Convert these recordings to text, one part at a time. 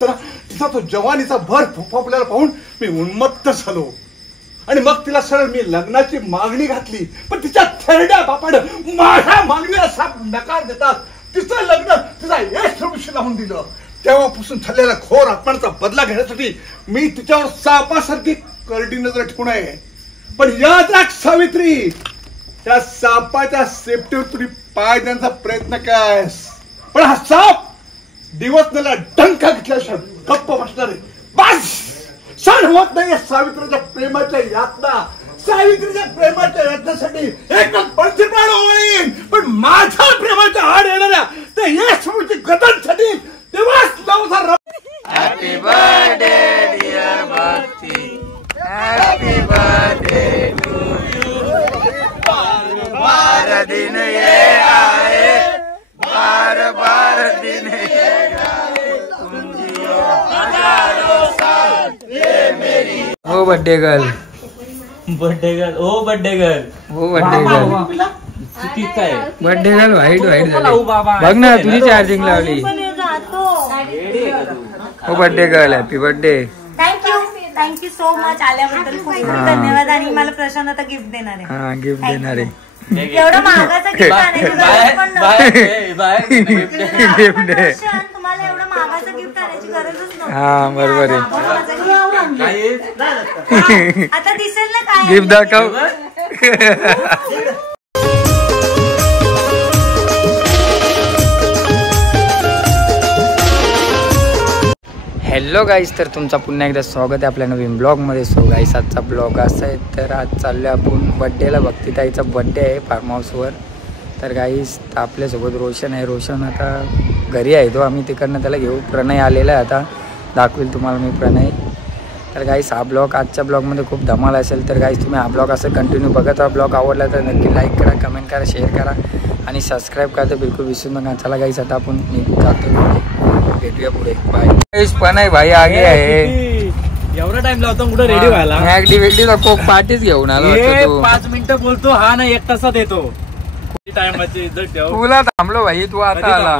तिचा तो जवानीचा भर फोफावलेला पाहून मी उन्मत्त झालो आणि मग तिला सरळ मी लग्नाची मागणी घातली. पण तिच्या थेरड्या बापानं माझ्या मागणीला साफ नकार देतात तिचं लग्न तिचा यश लावून दिलं. तेव्हापासून झालेला घोर अपमानाचा बदला घेण्यासाठी मी तिच्यावर सापासारखी करडी नजर ठेवून आहे. पण याद राख सावित्री, त्या सापाच्या सेफ्टीवर तुम्ही पाय देण्याचा प्रयत्न केलास, पण हा साप दिवसला डंका घेतल्याशिवाय गप्प बसणार आहे. बस सण होत नाही सावित्रीच्या प्रेमाच्या यातना. सावित्रीच्या प्रेमाच्या यातनासाठी एकच प्रतिपाळ होईल, पण माझ्या प्रेमाच्या आड येणाऱ्या त्या यशची गदांसाठी दिवस लवकर. Happy birthday dear Bhakti, happy birthday to you. बार दिन ये आए, बार बार दिन ये आए, तुम जियो हजारों साल ये मेरी. हो बर्थडे गर्ल, बर्थडे गर्ल, ओ बर्थडे गर्ल, हो बर्थडे गर्ल, चुकीचं आहे. बर्थडे गर्ल व्हाईट व्हाईट झाली. बघ ना तुझी चार्जिंग लावली. हो birthday girl, happy birthday. Thank you so much. आल्याबद्दल खूप खूप धन्यवाद. आणि मला प्रशांत आता गिफ्ट देणार आहे. हा गिफ्ट देणार आहे. एवढं महागाचं गिफ्ट आणायची गरज पण तुम्हाला एवढं महागाचं गिफ्ट आणायची गरजच नव्हती. हा बरोबर आहे. आता दिसेल ना काय गिफ्ट दाखव. हॅलो गाईस, तर तुमचा पुन्हा एकदा स्वागत आहे आपल्या नवीन ब्लॉगमध्ये. सो गाईस आजचा ब्लॉग असा आहे, तर आज चाललो आपण बड्डेला. भक्तिताईचा बड्डे आहे फार्म हाऊसवर. तर गाईस आपल्यासोबत रोशन आहे. रोशन आता घरी आहे, तो आम्ही तिकडनं त्याला घेऊ. प्रणय आलेला आहे, आता दाखवेल तुम्हाला मी प्रणय. तर गाईस हा ब्लॉग आजच्या ब्लॉगमध्ये खूप धमाल असेल. तर गाईस तुम्ही हा ब्लॉग असं कंटिन्यू बघत राहा. ब्लॉग आवडला तर नक्की लाईक करा, कमेंट करा, शेअर करा आणि सबस्क्राईब करा तर बिलकुल विसरू नका. चला गाईस आता आपण जातो, भेटूया पुढे. बाय. पण आहे भाई आगे आहे. एवढा टाइम लावतो कुठे रेडी व्हायला? ऍक्टिव्हिटीला कोक पार्टीच घेऊन आला. 5 मिनिटं बोलतो हा ना, 1 तासात येतो. टाइमाची इज्जत ठेव. तुला थांबलो भाई, तू आता आला.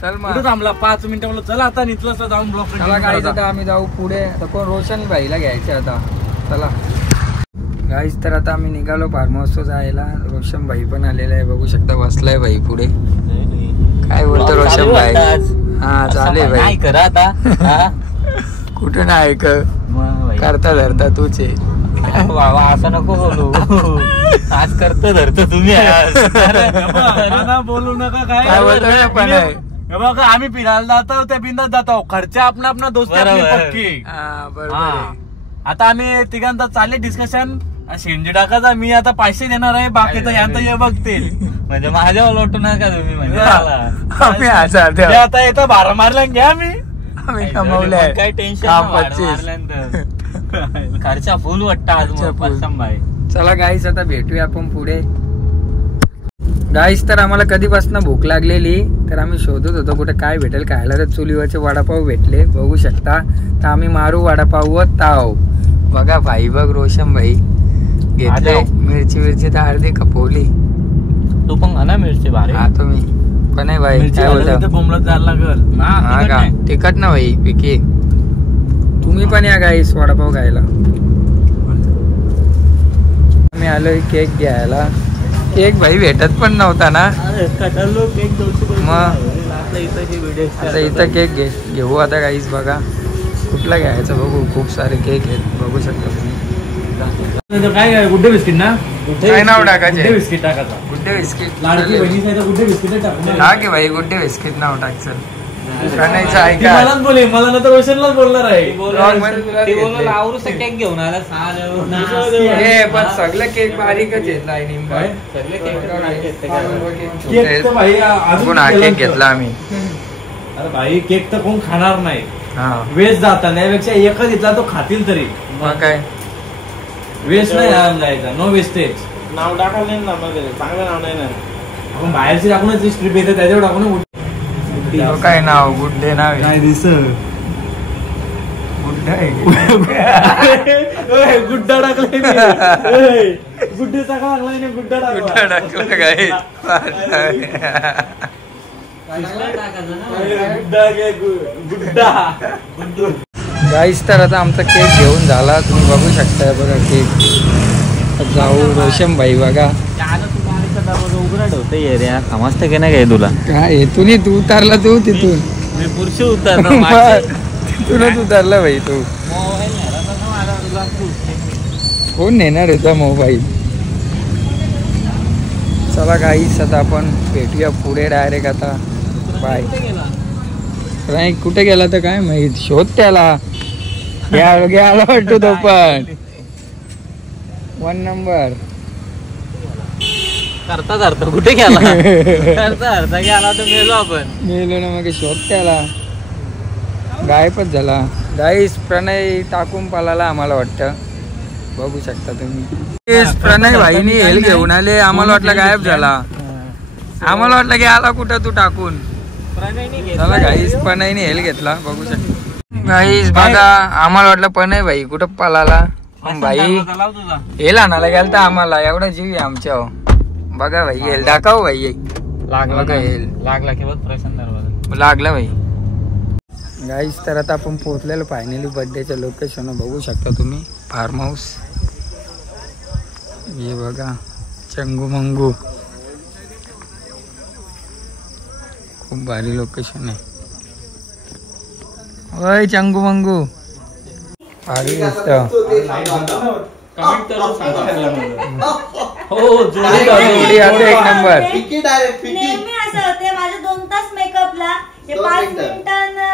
चल मग थांबला 5 मिनिटं बोललो. चला आता निचलसला जाऊन ब्लॉक. चला गाईस आता आम्ही जाऊ पुढे. तर कोण रोशन भाईला घ्यायचे आता. चला गाईस, तर आता आम्ही निघालो फार्म हाऊसवर जायला. रोशन भाई पण आलेला आहे, बघू शकता बसलाय भाई पुढे. काय बोलतो रोशन भाई? हा चालेल भाई. करा आता कुठं नाही करता धरता तूच आहे. बाबा असं नको बोलू. आज करता धरता तुम्ही. बोलू नका. काय बोलतो पण आहे बघा, आम्ही फिरायला जातो त्या बिंदात जातो. खर्च आपला दोस्त पक्की. बरोबर. आता आम्ही तिघांचा चालले डिस्कशन. शेंजी टाकाचा मी आता 500 देणार आहे, बाकीचं यांचं हे बघतील. म्हणजे माझ्यावर लोटू नका तुम्ही. म्हणजे आता येतं 12 मारल्या घ्या. आम्ही कमवलंय. काय टेन्शन खर्चा फुल वाटतं आज. चला गाईस आता भेटूया आपण पुढे. गाईस तर आम्हाला कधीपासून भूक लागलेली, तर आम्ही शोधत होतो कुठे काय भेटेल खायला. तर चुलीवरचे वडापाव भेटले, बघू शकता. तर आम्ही मारू वडापाव व ताव. बघा भाई, बघ रोशन भाई घेतले. मिरची तर अर्धी खपवली. तू पण खा ना मिरची भारी. हा तुम्ही पण आहे भाई. काय बोलतो बोंबलत जायला लागल. हा का तिखट ना भाई पिके. तुम्ही पण या गाईस वडापाव खायला. मी आलोय केक घ्यायला. केक भाई भेटत पण नव्हता ना. मग आता इथं केक घेऊ आता गाईस. बघा कुठला घ्यायचा बघू. खूप सारे केक आहेत, बघू शकता तुम्ही. काय गुड्डे बिस्किट ना? काय नाव टाकायचे? गुड्डे बिस्किट टाकायचा. गुड्डे बिस्किट. लाडकी बहिणीचं गुड्डे बिस्किट टाकू. टाक भाई गुड्डे बिस्किट नाव टाक. चल प्रणयचं ऐका. मलाच बोले, मला तर रोशनलाच बोलणार आहे. केक घेऊन आला. पण सगळं केक बारीकच येतला आहे. केक घेतला आम्ही. अरे भाई केक तर कोण खाणार नाही. हा वेस्ट जाता त्यापेक्षा एकच घेतला तो खातील तरी. मग काय वेस्ट नाही जायचा. No wastage. नाव टाकायला ना, मग चांगलं नाव नाही ना. आपण बाहेरची टाकूनच स्ट्रीप येते त्याच्यावर टाकून. काय नाव? गुड्डे नाव काय दिस गुड्डा टाकलाय. गुड्डे टाकला गुड्डा टाकला. गाईस तर आता आमचा केक घेऊन झाला, तुम्ही बघू शकता बघा केक. जाऊ रोशन भाई बघा उघडा ठेवते रे, समजतं की नाही काय तुला? काय तू तू उतारला तू तिथून, मी पुरुष उतरलो तिथूनच उतरला भाई तू. कोण नेणार होता मोबाईल? चला गाईस आता आपण भेटूया पुढे डायरेक्ट आता. बाय. नाही कुठे गेला तर काय माहित, शोध त्याला. गेला वाटतो तो पण 1 नंबर करता करता कुठे गेला? करता करता गेला तर मेलो आपण. मेलो ना मग, शोध त्याला. गायबच झाला. गाईस प्रणय टाकून पालाला आम्हाला वाटतं, बघू शकता तुम्ही. प्रणय भाईनी हेल घेऊन आले, आम्हाला वाटलं गायब झाला. आम्हाला वाटलं की आला कुठं तू टाकून. चला गाईस प्रणयने हेल घेतला, बघू शकता गाईस. बघा आम्हाला वाटलं प्रणय भाई कुठं पळाला, भाई हेल आणायला गेल तर आम्हाला एवढा जीव आहे आमच्या. बघा भाई हेल दाखव भाई. लागला हेल लागला की प्रसन्न लागला भाई. गाईस तर आता आपण पोहोचलेलो फायनली बर्थडेच्या लोकेशन, बघू शकता तुम्ही फार्म हाऊस. हे बघा चंगू मंगू, खूप भारी लोकेशन आहे. ओय चंगू मंगू भारी दिसत. एक नंबर. नेहमी असं होते माझे 2 तास मेकअपला, 5 मिनिटांना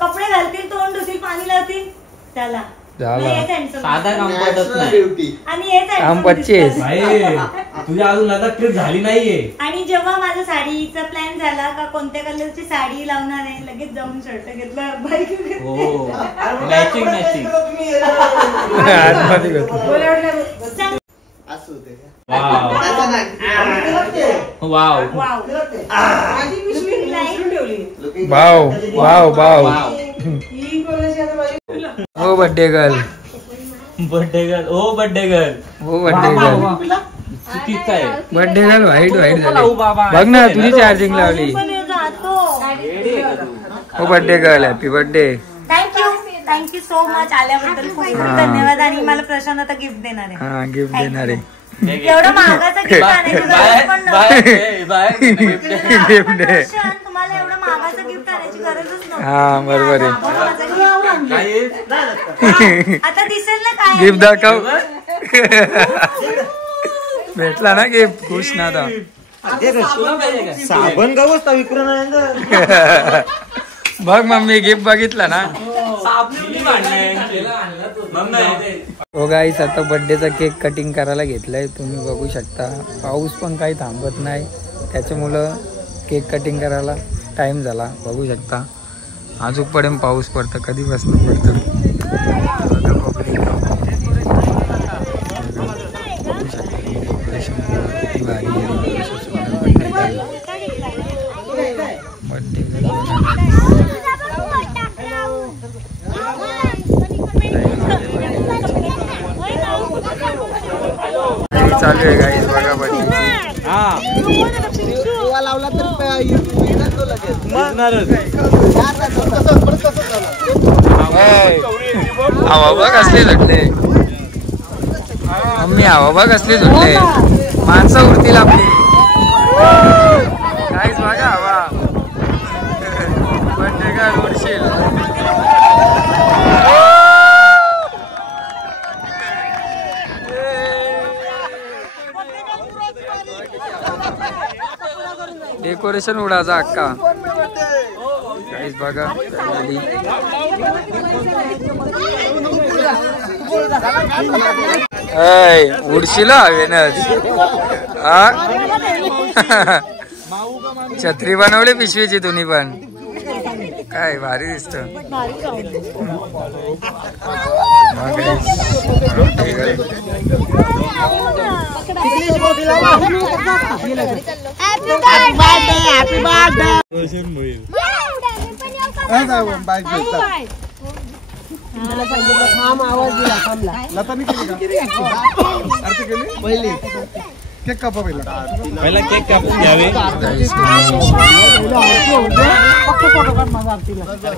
कपडे घालतील, तोंड धुतील, पाणी लावतील, त्याला साधा काम पडत नाही. आणि काम 25 तुझ्या अजून आता ट्रिप झाली नाहीये. आणि जेव्हा माझा साडीचा प्लॅन झाला का कोणत्या कलरची साडी लावणार आहे, लगेच जाऊन शर्ट घेतला, bike matching matching. Wow wow wow wow. हो बर्थडे गर्ल, बर्थडे गर्ल. ओ बर्थडे गर्ल, हो बर्थडे गर्ल. चुकीचं आहे. बर्थडे गर्ल व्हाईट व्हाईट झाली. बघ ना तुझी चार्जिंग लावली. हो birthday girl, happy birthday. Thank you so much आल्याबद्दल. खूप खूप धन्यवाद. आणि मला प्रशांत आता गिफ्ट देणार आहे. हा गिफ्ट देणार आहे. एवढं महागाचं गिफ्ट आणायची गरज पण तुम्हाला एवढं महागाचं गिफ्ट आणायची गरजच नव्हती. हा बरोबर आहे. आता दिसेल ना काय गिफ्ट दाखव. भेटला ना गिफ्ट, खुश ना आता. साबण गवसता विक्रण. बघ मम्मी गिफ्ट बघितला ना. हो गाईस आता बर्थडेचा केक कटिंग करायला घेतलाय, तुम्ही बघू शकता. पाऊस पण काही थांबत नाही, त्याच्यामुळं केक कटिंग करायला टाइम झाला. बघू शकता अजून पर्यंत पाऊस पडतं, कधीपासून पडतं. चालू आहे गाईस बघा बर्थडे. हवा बघ असले झटले मम्मी, हवा बघ असले झटले. माणसं उडतील आपली. गाईस बघा हवा. बर्थडे गर्ल उडशील. डेकोरेशन उडायचा अक्का. गाईस बघा उडशील हवेनच. छत्री बनवली पिशवीची तुम्ही पण, काय भारी दिसत. केक कापा पहिला केक कापून घ्यावे.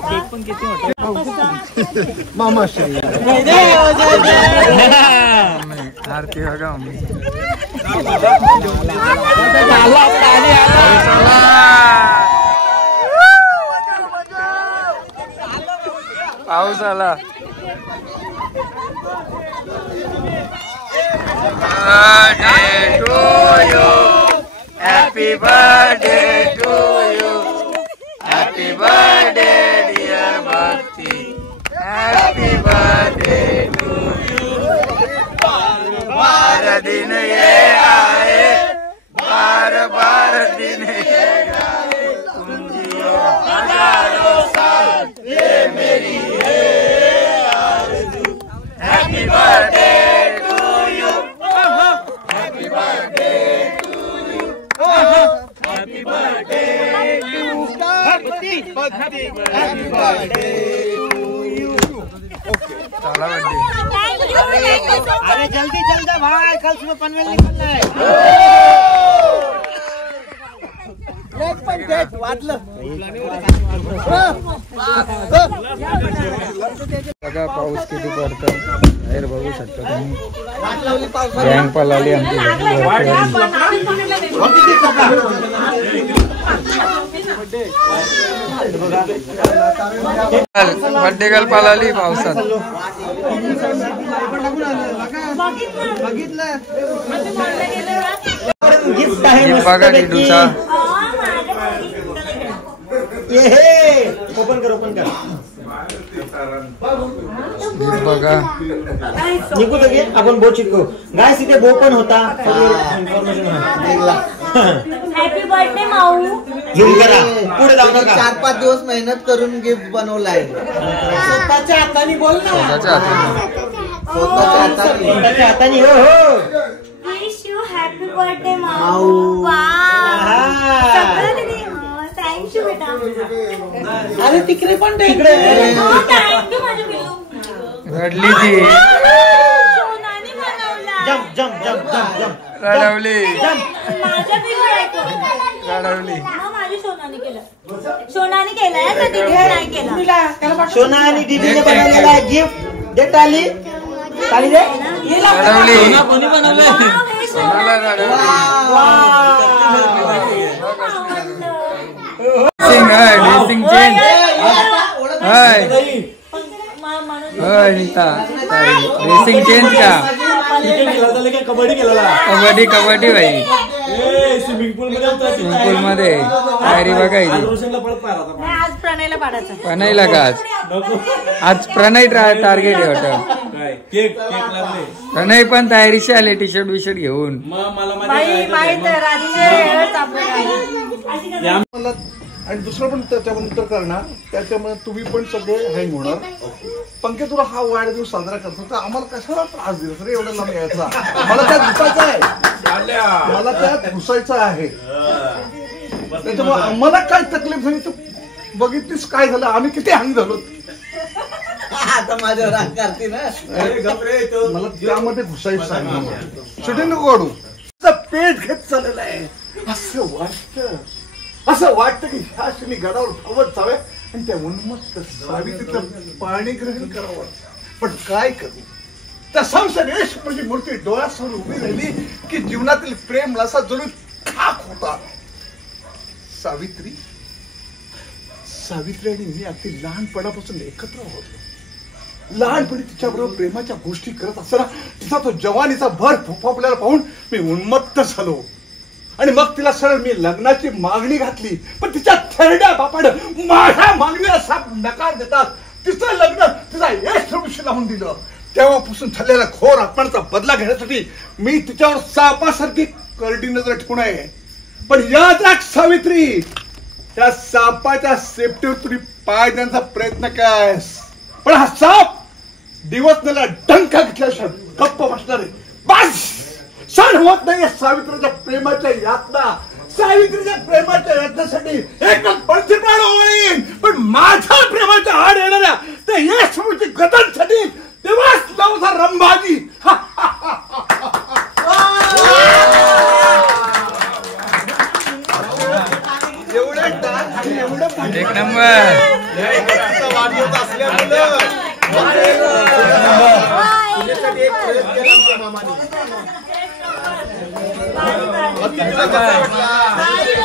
केक पण किती मामा आरती बघा पाऊस आला. Birthday to you, happy birthday to you, happy birthday dear Bhakti, happy birthday to you. बार दिन ये आए, बार दिन ये गाए, तुम जियो हजारों साल, ये मेरी है आरज़ू. Happy birthday to you, happy birthday to you, happy birthday to you, happy birthday to you. चला बर्थडे. अरे जल्दी चल जा भाई, कल सुबह पनवेल निकलना है. बघा पाऊस किती पडतो बाहेर बघू शकता तुम्ही. गँग पळाली आमची. बर्थडे गर्ल पळाली पावसात. गिफ्ट बघा डिडूचा. ओपन कर ओपन कर. गिफ्ट बघा. निघू दे आपण बो चिटको. गाइस इथे बो पण होता. हॅपी बर्थडे माऊ. झूम करा. पुढे जाऊ नका. 4-5 दिवस मेहनत करून गिफ्ट बनवलाय. स्वतःच्या हाताने बोल ना. स्वतःच्या हाताने. हो हो. Wish you happy birthday Mau. Thank you बेटा. अरे तिकडे पण तिकडे. थँक्यू माझ्या पिल्लू. रडली ती. सोनाने बनवला. जम जम जम जम जम. रडवली. माझ्या पिल्लू आहे तो. रडवली. माझी सोनाने केलं. सोनाने केलंय तर दीदीने नाही केलं. सोना आणि दीदीने बनवलेला गिफ्ट दे. टाली टाली दे. रडवली. कोणी बनवलं. सोनाला रडवली. Dressing change. ड्रेसिंग चेंज का. कबड्डी कबड्डी भाई. स्विमिंग पूल मध्ये तयारी बघायची. आज प्रणयला पाडायचं. प्रणयला का आज प्रणय टार्गेट आहे वाटत. प्रणय पण तयारीशी आले टी शर्ट विशर्ट घेऊन. आणि दुसरं पण त्याच्यानंतर करणार. त्याच्यामुळे तुम्ही पण सगळे हँग होणार. पंखे तुला हा वाढदिवस साजरा करतो तर आम्हाला कशाला त्रास दिला रे एवढं लांब यायचा. मला त्यात घुसायचं आहे. मला त्यात घुसायचं आहे. त्याच्यामुळे आम्हाला काय तकलीफ झाली तू बघितलीस काय झालं. आम्ही किती हँग झालो. आता माझ्यावर राग करते ना. मला त्यामध्ये घुसायचं आहे. शूटिंग नको काढू. पेट घेत चाललेलं आहे. असं वाटतं की ह्या क्षणी गडावर धावत जावे आणि त्या उन्मत्त सावित्रीचं पाणी ग्रहण करावं. पण काय करू. त्या संशयेश म्हणजे मूर्ती डोळ्यासमोर उभी राहिली की जीवनातील प्रेम असा जणू खाक होता. सावित्री आणि मी अगदी लहानपणापासून एकत्र होतो. लहानपणी तिच्याबरोबर प्रेमाच्या गोष्टी करत असताना तिचा तो जवानीचा भर फोफापल्याला पाहून मी उन्मत्त झालो. आणि मग तिला सरळ मी लग्नाची मागणी घातली. पण तिच्या थेरड्या बापानं माझ्या मागणीला साप नकार देतात तिचं लग्न तिचा यश लावून दिलं. तेव्हापासून झालेला घोर अपमानाचा बदला घेण्यासाठी मी तिच्यावर सापासारखी करडी नजर ठेवून आहे. पण याद राख सावित्री, त्या सापाच्या सेफ्टीवर तुम्ही पाय देण्याचा प्रयत्न केलास. पण हा साप दिवसनेला डंका घेतल्याशिवाय गप्प बसणार आहे. बस सण होत नाही सावित्रीच्या प्रेमाच्या यातना. सावित्रीच्या प्रेमाच्या यातनासाठी एकच पंचप्राण होईल. पण माझ्या प्रेमाच्या आड येणाऱ्या त्या यशमुची गदांसाठी दिवस नवसा रंभाजी.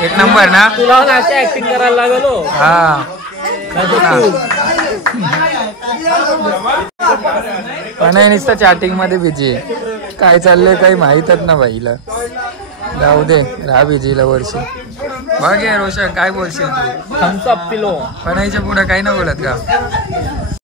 एक नंबर ना. तुला अशी ऍक्टिंग करायला लागलो. हा पण नुसतं चॅटिंग मध्ये बिझी काय चाललंय काही माहीतच ना बाईला. जाऊ दे राहा बिझीला वर्षी. बघ रोशन काय बोलशील तू. थम्स अप पिलो पण याच्या पुढे काही नाही बोलत का.